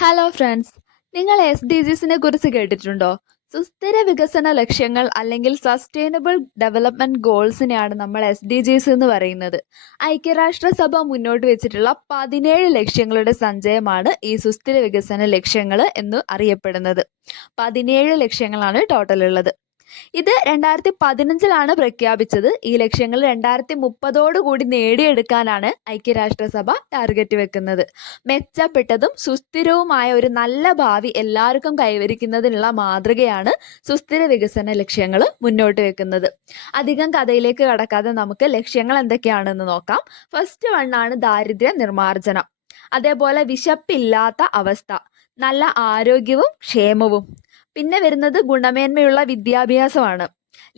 Hello friends നിങ്ങൾ S D ജിസിനെ കുറിച്ച് കേട്ടിട്ടുണ്ടോ? സുസ്ഥിര വികസന ലക്ഷ്യങ്ങൾ അല്ലെങ്കിൽ സസ്റ്റൈനബിൾ ഡെവലപ്മെന്റ് ഗോൾസിനെയാണ് നമ്മൾ എസ് ഡി ജിസ് എന്ന് പറയുന്നത്. ഐക്യരാഷ്ട്രസഭ മുന്നോട്ട് വെച്ചിട്ടുള്ള പതിനേഴ് ലക്ഷ്യങ്ങളുടെ സഞ്ചയമാണ് ഈ സുസ്ഥിര വികസന ലക്ഷ്യങ്ങൾ എന്ന് അറിയപ്പെടുന്നത്. പതിനേഴ് ലക്ഷ്യങ്ങളാണ് ടോട്ടൽ ഉള്ളത്. ഇത് രണ്ടായിരത്തി പതിനഞ്ചിലാണ് പ്രഖ്യാപിച്ചത്. ഈ ലക്ഷ്യങ്ങൾ രണ്ടായിരത്തി മുപ്പതോടു കൂടി നേടിയെടുക്കാനാണ് ഐക്യരാഷ്ട്രസഭ ടാർഗറ്റ് വെക്കുന്നത്. മെച്ചപ്പെട്ടതും സുസ്ഥിരവുമായ ഒരു നല്ല ഭാവി എല്ലാവർക്കും കൈവരിക്കുന്നതിനുള്ള മാതൃകയാണ് സുസ്ഥിര വികസന ലക്ഷ്യങ്ങൾ മുന്നോട്ട് വെക്കുന്നത്. അധികം കഥയിലേക്ക് കടക്കാതെ നമുക്ക് ലക്ഷ്യങ്ങൾ എന്തൊക്കെയാണെന്ന് നോക്കാം. ഫസ്റ്റ് വണ്ണാണ് ദാരിദ്ര്യ നിർമ്മാർജനം. അതേപോലെ വിശപ്പില്ലാത്ത അവസ്ഥ. നല്ല ആരോഗ്യവും ക്ഷേമവും. പിന്നെ വരുന്നത് ഗുണമേന്മയുള്ള വിദ്യാഭ്യാസമാണ്.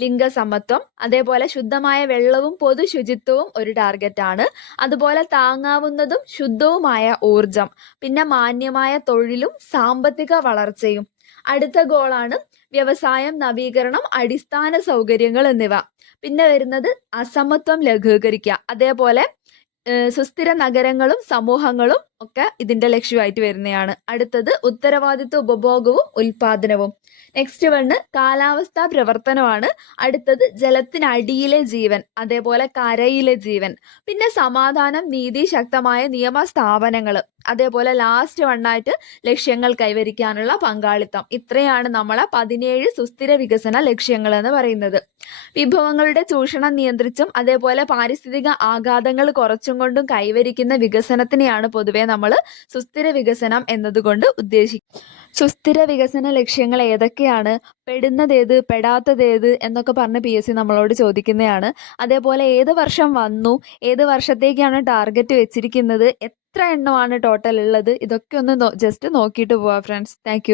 ലിംഗസമത്വം അതേപോലെ ശുദ്ധമായ വെള്ളവും പൊതു ശുചിത്വവും ഒരു ടാർഗറ്റാണ്. അതുപോലെ താങ്ങാവുന്നതും ശുദ്ധവുമായ ഊർജം പിന്നെ മാന്യമായ തൊഴിലും സാമ്പത്തിക വളർച്ചയും. അടുത്ത ഗോളാണ് വ്യവസായം നവീകരണം അടിസ്ഥാന സൗകര്യങ്ങൾ എന്നിവ. പിന്നെ വരുന്നത് അസമത്വം ലഘൂകരിക്കുക അതേപോലെ സുസ്ഥിര നഗരങ്ങളും സമൂഹങ്ങളും ഒക്കെ ഇതിന്റെ ലക്ഷ്യമായിട്ട് വരുന്നതാണ് അടുത്തത് ഉത്തരവാദിത്വ ഉപഭോഗവും ഉൽപാദനവും. നെക്സ്റ്റ് വണ് കാലാവസ്ഥാ പ്രവർത്തനമാണ്. അടുത്തത് ജലത്തിനടിയിലെ ജീവൻ അതേപോലെ കരയിലെ ജീവൻ. പിന്നെ സമാധാനം നീതി ശക്തമായ നിയമ സ്ഥാപനങ്ങൾ അതേപോലെ ലാസ്റ്റ് വണ്ണായിട്ട് ലക്ഷ്യങ്ങൾ കൈവരിക്കാനുള്ള പങ്കാളിത്തം. ഇത്രയാണ് നമ്മളെ പതിനേഴ് സുസ്ഥിര വികസന ലക്ഷ്യങ്ങൾ എന്ന് പറയുന്നത്. വിഭവങ്ങളുടെ ചൂഷണം നിയന്ത്രിച്ചും അതേപോലെ പാരിസ്ഥിതിക ആഘാതങ്ങൾ കുറച്ചും കൊണ്ടും കൈവരിക്കുന്ന വികസനത്തിനെയാണ് പൊതുവെ നമ്മൾ സുസ്ഥിര വികസനം എന്നതുകൊണ്ട് ഉദ്ദേശിക്കും സുസ്ഥിര വികസന ലക്ഷ്യങ്ങൾ ഏതൊക്കെയാണ്? പെടുന്നതേത് പെടാത്തതേത് എന്നൊക്കെ പറഞ്ഞ് പി എസ് സി നമ്മളോട് ചോദിക്കുന്നതാണ്. അതേപോലെ ഏത് വർഷം വന്നു? ഏത് വർഷത്തേക്കാണ് ടാർഗറ്റ് വെച്ചിരിക്കുന്നത്? എത്ര എണ്ണമാണ് ടോട്ടൽ ഉള്ളത്? ഇതൊക്കെ ഒന്ന് ജസ്റ്റ് നോക്കിയിട്ട് പോവാം ഫ്രണ്ട്സ് താങ്ക്